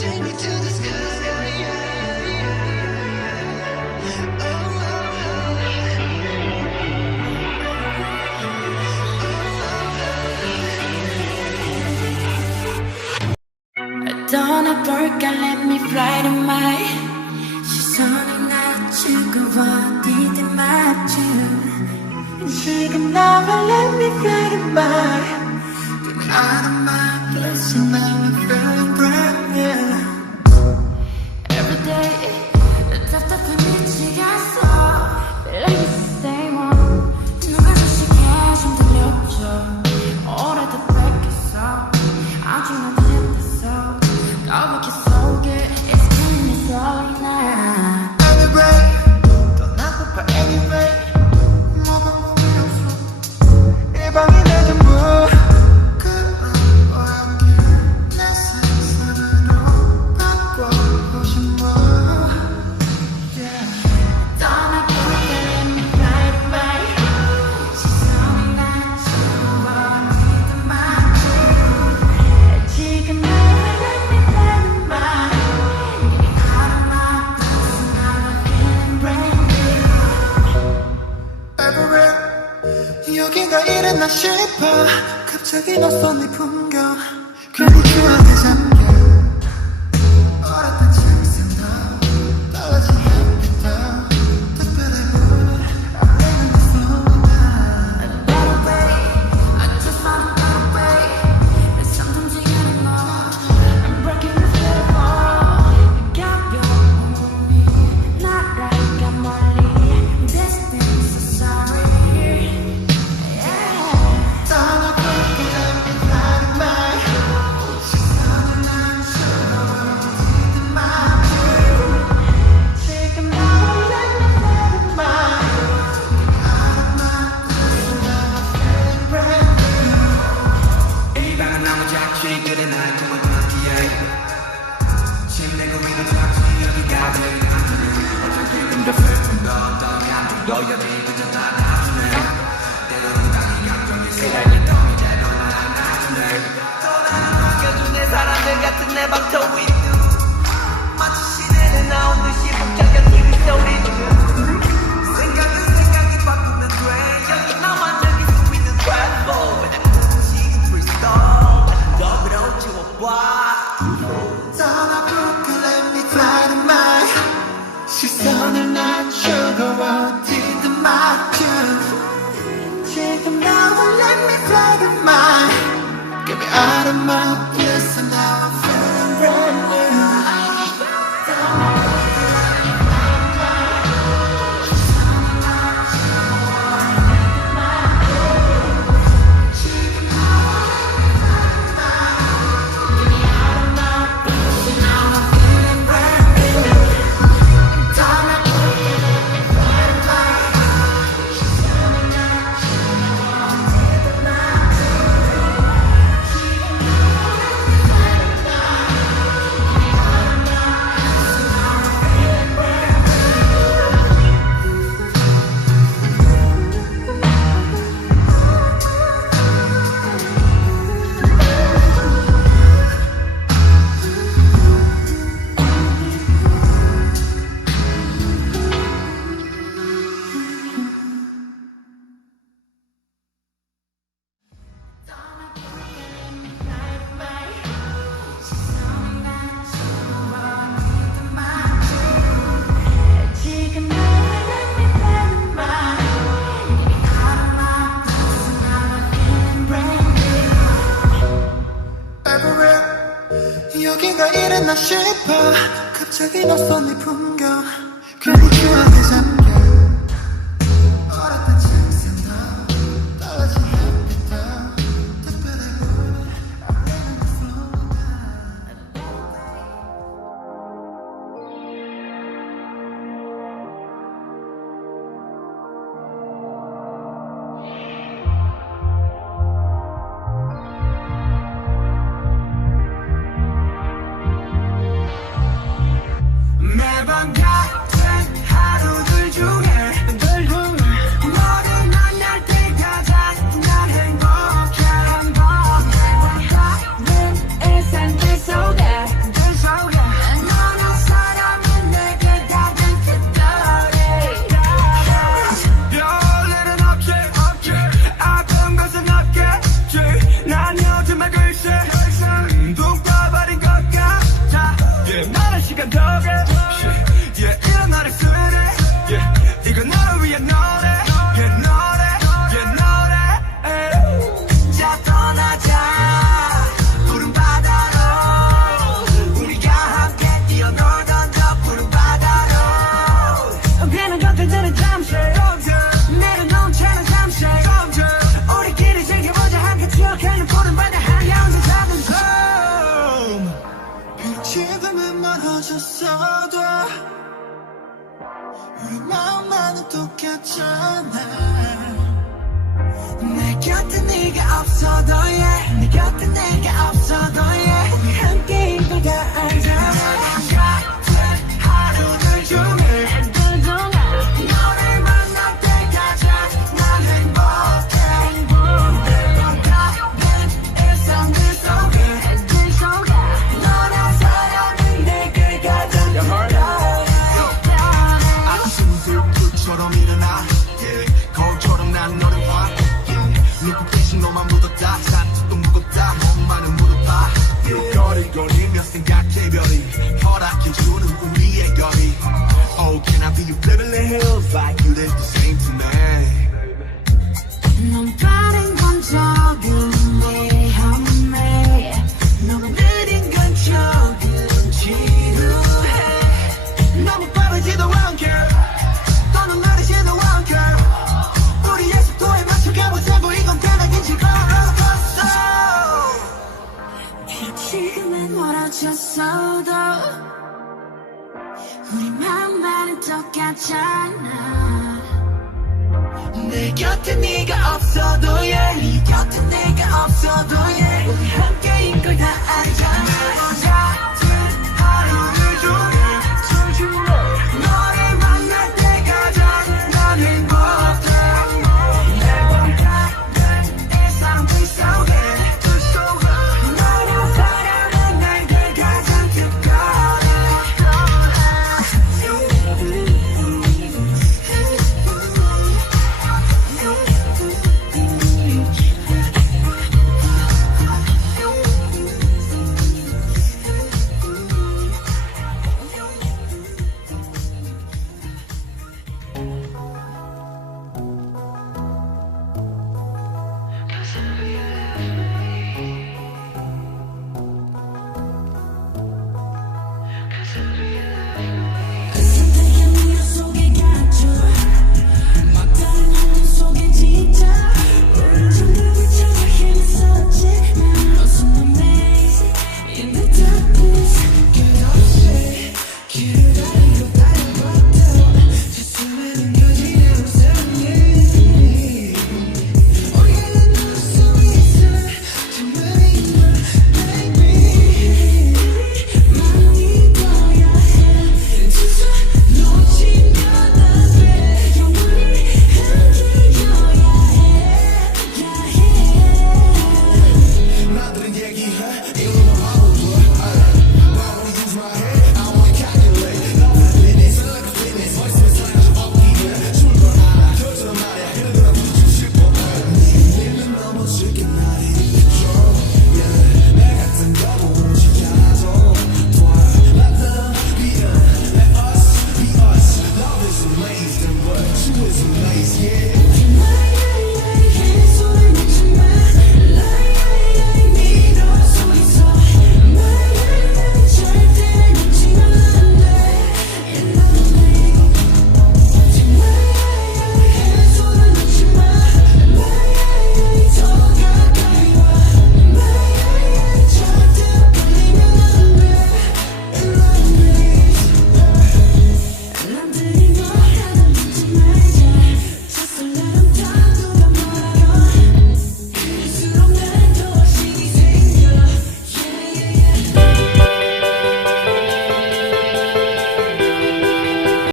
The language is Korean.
Take me to the sky. Don't work and let me fly to my 시선이 낮추고 어디든 맞춤 지금 나와 let me fly to my Get me out of my place and now I'm feeling brand new Every day 답답해 미치겠어 Feel like it's the same one 누가 소식해 좀 들려줘 오래도 뺏겼어 아주 나도 힘들었어 어떻게 속에 It's killing me slowly now Anyway 더 나쁘파 anyway 뭐가 몸이 없어 이 방이 내 전부 그런 거였길 내 세상으로 바꿔보고 싶어 Yeah 떠나볼게 let me fly to my 시선이 낮추고 어디든 맞춰 지금 나와 let me fly to my Get me out of my place and now I'm feeling brand new Everywhere 여기가 이랬나 싶어 갑자기 낯선 네 풍경 괜히 추억에 잠겨 어렸던 책상도 떨어진 햇빛도 특별해 보여 I'm living this moment A better way I just found a better way And sometimes you gotta know I'm breaking the third wall 가벼운 몸이 날아가 멀리 This thing's so sorry Yeah 떠나볼게 let me fly to my 시선을 낮추고 어디든 맞춰 지금 나와 let me fly to my Out of my place and now I'm feeling brand new 이 방은 너무 작지 그래 날 꿈을 꾸기에 침대 고민을 잡지 여기까지 어차피 근데 슬픈 건 떠나면 안 둬야 돼 그저 다 나중에 때로는 당이 감정이 세상에 덤이 되도 난 나중에 또 나는 바뀌어준 내 사람들 같은 내 방터 위드 마치 시내에 나온 듯이 복잡한 TV 소리들 생각은 생각이 바꾸면 돼 여기 나만 여기 수 있는 트래블 지금 freestyle 더 부러운 지워봐 떠나볼게 let me fly to my 시선을 낮추고 어디든 맞춰 지금 나와 let me fly to my Get me out of my place and now I'm feeling brand new 여기가 이랬나 싶어 갑자기 낯선 네 풍경 괜히 추억에 잠겨 어렸던 책상도 떨어진 햇빛도 특별해 보여 I'm living this moment 매번 같은 하루 느꼈잖아 내 곁에 네가 없어도 yeah 내 곁에 내가 없어도 yeah 우리 함께 이걸 다 알잖아 같은 하루들 중에 너를 만날 때까지 난 행복해 매번 같은 일상들 속에 너랑 사랑은 내게 가장 아침들 불처럼 일어나 거울처럼 난 너를 봐 눈곱 대신 너만 묻었다 잔뜩도 무겁다 엄마는 물어봐 거리거리며 생각해 별이 허락해주는 우리의 거리 Oh can I be your Beverly Hills like you did the same to me 넌 빠른 건 조금 위험해 너무 느린 건 조금 지루해 너무 빠르지도 않게 또는 느리지도 않게 우리의 속도에 맞춰가보자고 이건 편하긴지 걸어갔어 지금은 멀어졌어도 우리 마음만은 똑같잖아 내 곁에 네가 없어도 yeah 네 곁에 내가 없어도